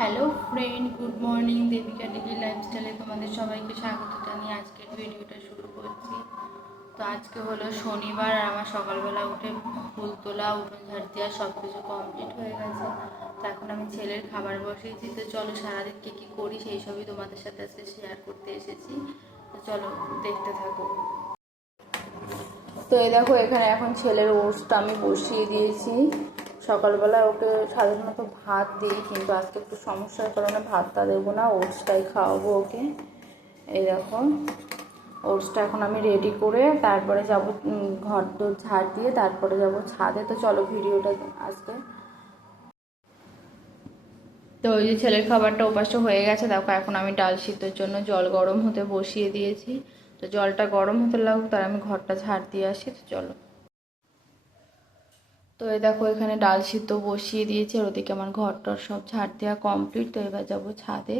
Hello friend, good morning. Debika daily লাইফস্টাইলে তোমাদের সবাইকে স্বাগত জানিয়ে আজকের ভিডিওটা শুরু করছি। তো আজকে হলো শনিবার আর আমার সকালবেলা উঠে ফুল তোলা, উঠোন ঝাড় দেওয়া সব কিছু কমপ্লিট হয়ে গেছে। তো এখন আমি ছেলের খাবার বসিয়েছি। তো চলো সারাদিন কী করি সেই সবই তোমাদের সাথে আজকে শেয়ার করতে এসেছি। তো চলো দেখতে থাকো। তো এই দেখো এখানে এখন ছেলের ওটসটা আমি বসিয়ে দিয়েছি। সকালবেলা ওকে সাধারণত ভাত দিই, কিন্তু আজকে একটু সমস্যার কারণে ভাতটা দেবো না, ওটসটাই খাওয়াবো ওকে। এই দেখো ওটসটা এখন আমি রেডি করে তারপরে যাব ঘর দোর ঝাড় দিয়ে, তারপরে যাব ছাদে। তো চলো ভিডিওটা আজকে। তো ওই যে ছেলের খাবারটা ওপাশে হয়ে গেছে, দেখো এখন আমি ডাল সিদ্ধর জন্য জল গরম হতে বসিয়ে দিয়েছি। তো জলটা গরম হতে লাগুক, তার আমি ঘরটা ঝাড় দিয়ে আসি। তো চলো। তো এই দেখো এখানে ডাল সিদ্ধ বসিয়ে দিয়েছি, আর ওদিকে আমার ঘরটার সব ঝাড় দেওয়া কমপ্লিট। তো এবার যাবো ছাদে।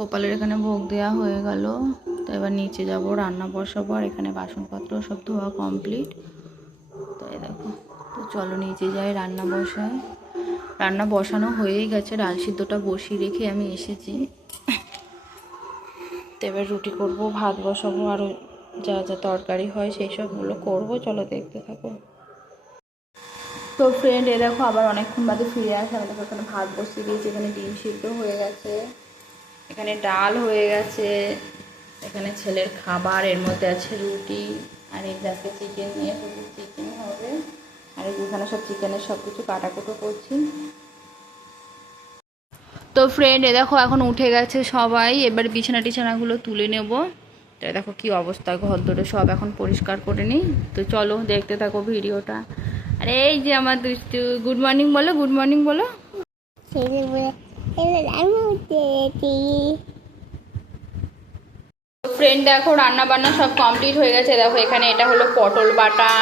গোপালের এখানে ভোগ দেওয়া হয়ে গেল। তো এবার নিচে যাব, রান্না বসাবো। আর এখানে বাসনপত্র সব ধোয়া কমপ্লিট। তো এই দেখো, তো চলো নিচে যাই, রান্না বসাই। রান্না বসানো হয়েই গেছে, ডাল সিদ্ধটা বসিয়ে রেখে আমি এসেছি। তো এবার রুটি করব, ভাত বসাবো, আর যা যা তরকারি হয় সেই সবগুলো করবো। চলো দেখতে থাকো। তো ফ্রেন্ড এ দেখো আবার অনেকক্ষণ বাদে ফিরে আসে। আমাদের এখানে ভাত বসিয়ে দিয়েছি, এখানে ডিম সিদ্ধ হয়ে গেছে, এখানে ডাল হয়ে গেছে, এখানে ছেলের খাবার, এর মধ্যে আছে রুটি, আর এই আজকে চিকেন নিয়ে এসেছি, চিকেন হবে। আর এখানে সব চিকেনের সব কিছু কাটাকুটো করছি। তো ফ্রেন্ড এ দেখো এখন উঠে গেছে সবাই, এবার বিছানা টিছানাগুলো তুলে নেব। তো দেখো কি অবস্থা, ঘর দরে সব এখন পরিষ্কার করে নিই। তো চলো দেখতে থাকো ভিডিওটা। আর এই যে আমার দুষ্টু, গুড মর্নিং বলো, গুড মর্নিং বলো। ফ্রেন্ড দেখো রান্না বান্না সব কমপ্লিট হয়ে গেছে। দেখো এখানে এটা হলো পটল বাটা,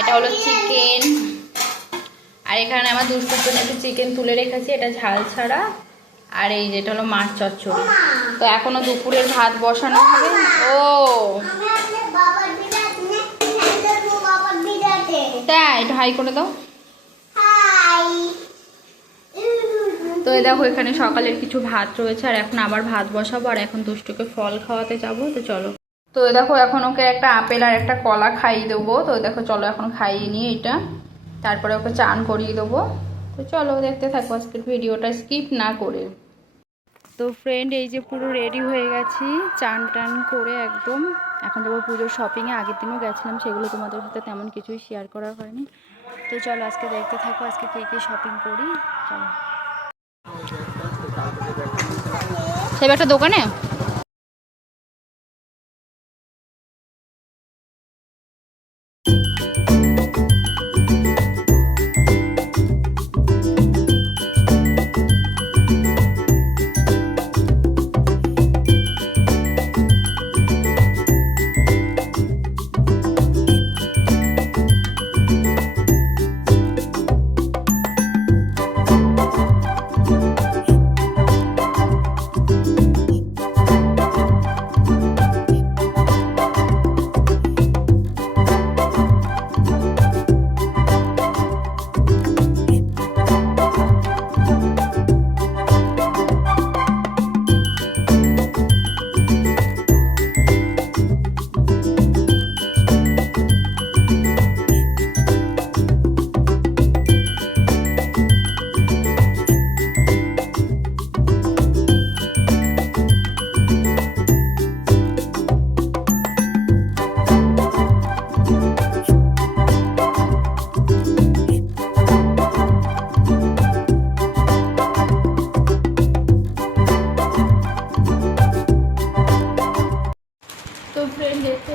এটা হলো চিকেন, আর এখানে আমার দুষ্টুর জন্য একটু চিকেন তুলে রেখেছি, এটা ঝাল ছাড়া। আর এই যেটা হলো মাছ চচ্চড়ি। তো এখনো দুপুরের ভাত বসানো হবে। ও তাই, একটু হাই করে দাও। তো এই দেখো এখানে সকালের কিছু ভাত রয়েছে, আর এখন আবার ভাত বসাবো, আর এখন দুষ্টুকে ফল খাওয়াতে যাবো। তো চলো। তো দেখো এখন ওকে একটা আপেল আর একটা কলা খাইয়ে দেবো। তো দেখো চলো এখন খাইয়ে নিয়ে এটা, তারপরে ওকে চান করিয়ে দেবো। তো চলো দেখতে থাকো আজকের ভিডিওটা স্কিপ না করে। তো ফ্রেন্ড এই যে পুরো রেডি হয়ে গেছি, চান টান করে একদম। এখন যাবো পুজোর শপিংয়ে। আগের দিনও গেছিলাম, সেগুলো তোমাদের সাথে তেমন কিছুই শেয়ার করা হয়নি। তো চলো আজকে দেখতে থাকো আজকে কী কী শপিং করি। চলো সেবার একটা দোকানে।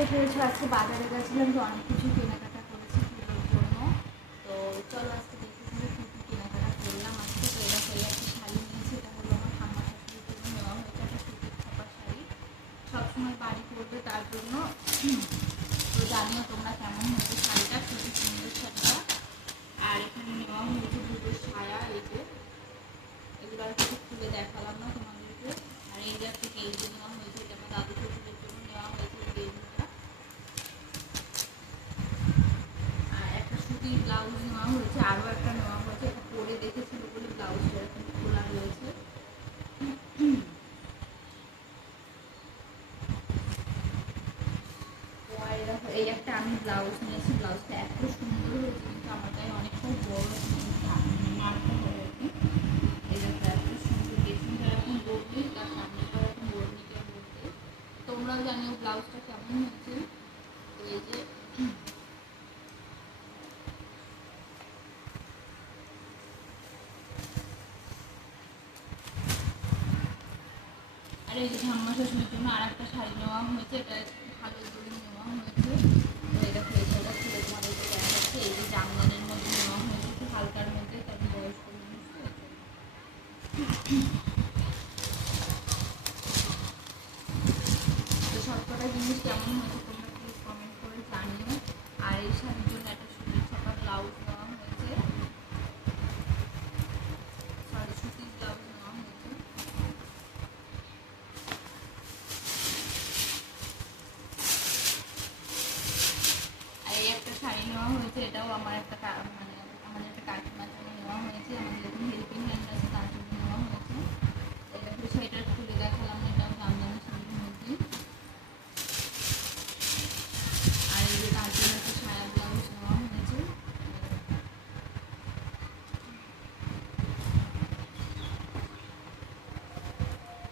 লেট হয়েছে, আজকে বাজারে গেছিলাম তো অনেক কিছু কেনাকাটা করেছি পুজোর জন্য। তো চলো আজকে দেখতে কী কী কেনাকাটা করলাম আজকে। তো এটা সেই একটা শাড়ি নিয়েছি, এটা হলো আমার ঠাম্মা শাশুড়ির জন্য নেওয়া হয়েছে, একটা সুতির ছাপা শাড়ি, সবসময় বাড়ি করবে তার জন্য। তো জানিও তোমরা কেমন হয়েছে শাড়িটা, খুবই সুন্দর শাড়িটা। আর এখানে নেওয়া হয়েছে দুটো সায়া, এই যে এগুলো আর কিছু খুলে দেখালাম না তোমাদেরকে। আর এই যে একটা গেঞ্জি নেওয়া হয়েছে, এটা আমার দাদু শ্বশুরের জন্য নেওয়া হয়েছে গেঞ্জিটা। আর একটা সুতির ব্লাউজ নেওয়া হয়েছে, আরও একটা নেওয়া হয়েছে, এটা পরে দেখেছিল বলে ব্লাউজটা এরকম খোলা রয়েছে। এই একটা আমি ব্লাউজ নিয়েছি, ব্লাউজটা এত সুন্দর হয়েছে কিন্তু আমার গায়ে অনেকটা বড় মার্কা হয় আর কি। এই একটা এত সুন্দর ড্রেসিংটা এখন বলবি, তার সামনেটা এখন বর্ণিকা বলতে। তোমরাও জানিও ব্লাউজটা কেমন হয়েছে। তো এই যে আর এই যে ঠাম্মা শ্বশুরের জন্য আর একটা শাড়ি নেওয়া হয়েছে, এটা ভালো করে নেওয়া হয়েছে। তো এটা ফেসটা খুলে তোমাদেরকে দেখাচ্ছে, এই যে জামদানের মধ্যে নেওয়া হয়েছে, একটু হালকার মধ্যে, তাদের বয়স্ক মানুষ। তো সবকটা জিনিস কেমন হয়েছে তোমরা প্লিজ কমেন্ট করে জানিও। আর এই শাড়ির জন্য একটা সুতির ছাপা ব্লাউজ নেওয়া হয়েছে, সরি সুতির ব্লাউজ নেওয়া হয়েছে। আর এই একটা শাড়ি নেওয়া হয়েছে, এটাও আমার একটা মানে আমাদের একটা কাকিমার জন্য নেওয়া হয়েছে, আমাদের যখন হেল্পিং হ্যান্ড আছে তার জন্য নেওয়া হয়েছে। এটা শাড়িটা খুলে দেখালাম, এটাও জামদানি শাড়ির মধ্যে। আর এই যে তার জন্য একটা সায়া ব্লাউজ নেওয়া হয়েছে।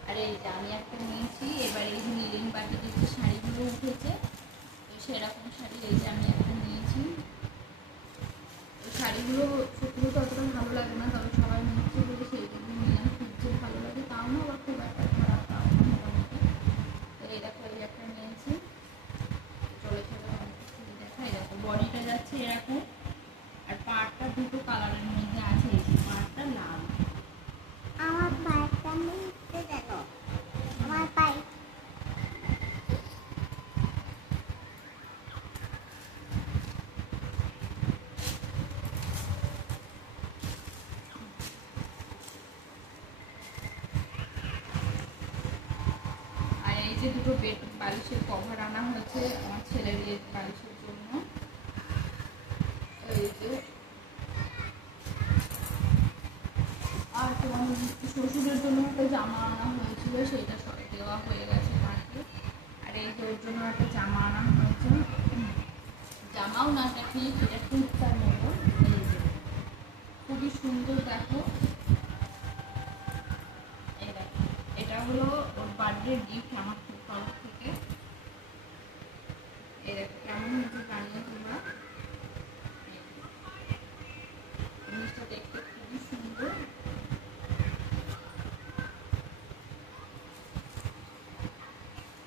আর এই যে আমি একটা নিয়েছি, এবার এই যে নীলিম পাটিতে যে শাড়িগুলো উঠেছে, তো সেরকম শাড়ি এই যে আমি একটা নিয়েছি। তো শাড়িগুলো সত্যি বলতে অতটা ভালো লাগে না, তবে সবাই নিচ্ছে বলে সেই জন্য নিলাম। খুব যে ভালো লাগে তাও না, আবার খুব একটা খারাপ তাও না, মোটামুটি। তো এই দেখো এই একটা নিয়েছি, চলে চলে খুলে দেখাই। দেখো বডিটা যাচ্ছে এরকম, আর পাড়টা দুটো কালারের মধ্যে আছে, এই যে পাড়টা লাল। আমার পায়েরটা নিতে দেখো, আমার পায়ে আর এই যে দুটো বেড বালিশের কভার আনা হয়েছে আমার ছেলের বালিশের জন্য। এই যে আর তোমার শ্বশুরের জন্য একটা জামা আনা হয়েছিল, সেইটা দেওয়া হয়ে গেছে তাকে। আর এই যে ওর জন্য একটা জামা আনা হয়েছে, জামাও না এটা ঠিক, এটা কুর্তার মতো। এই যে খুবই সুন্দর, দেখো এই দেখো, এটা হলো ওর বার্থডে গিফট আমার তরফ থেকে। এই দেখো কেমন হয়েছে জানিও তোমরা, জিনিসটা দেখতে খুবই সুন্দর।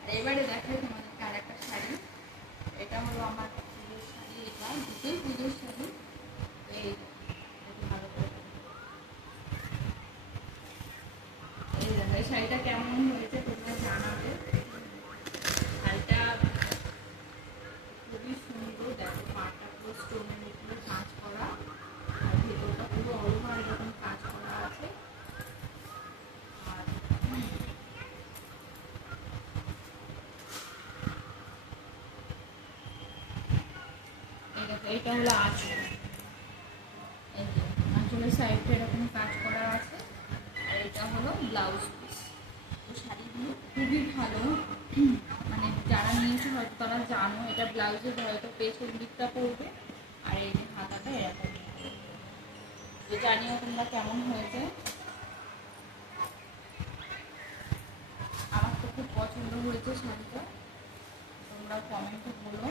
আর এবারে দেখাই তোমাদেরকে আর একটা শাড়ি, এটা হলো আমার পুজোর শাড়ি, এটা দুটোই পুজোর শাড়ি। এই ভালো করে এই দেখো এই শাড়িটা কেমন হয়েছে তোমরা জানাবে। শাড়িটা খুবই সুন্দর, দেখো পাড়টা পুরো স্টোনের উপরে কাজ করা, আর ভেতরটা পুরো অলওভার এরকম কাজ করা আছে। আর এই দেখো এটা হলো আঁচল, এই যে আঁচলের সাইডটা এরকম কাজ করা আছে। আর এটা হলো ব্লাউজ পিস। তো শাড়িগুলো খুবই ভালো, মানে যারা নিয়েছে হয়তো তারা জানো, এটা ব্লাউজের হয়তো পেছন দিকটা পড়বে, আর এই যে হাতাটা এরকম। তো জানিও তোমরা কেমন হয়েছে, আমার তো খুব পছন্দ হয়েছে শাড়িটা, তোমরা কমেন্টে বলো।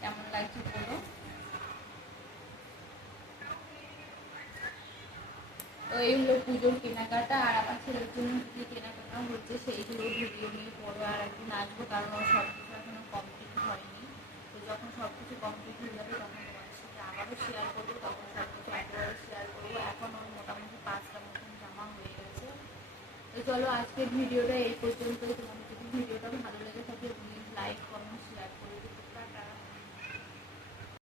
কেমন লাগছে বলো। তো এইগুলো পুজোর কেনাকাটা, আর আমার ছেলের জন্য কী কেনাকাটা হচ্ছে সেইগুলো ভিডিও নিয়ে পরে আর একদিন আসবো, কারণ ওর সব কিছু এখনো কমপ্লিট হয়নি। তো যখন সব কিছু কমপ্লিট হয়ে যাবে তখন তোমাদের সাথে আবারও শেয়ার করবো, তখন সব কিছু একেবারে শেয়ার করবো। এখন ওর মোটামুটি 5টা মতন জামা হয়ে গেছে। তো চলো আজকের ভিডিওটা এই পর্যন্তই। তোমাদের যদি ভিডিওটা ভালো লেগে থাকে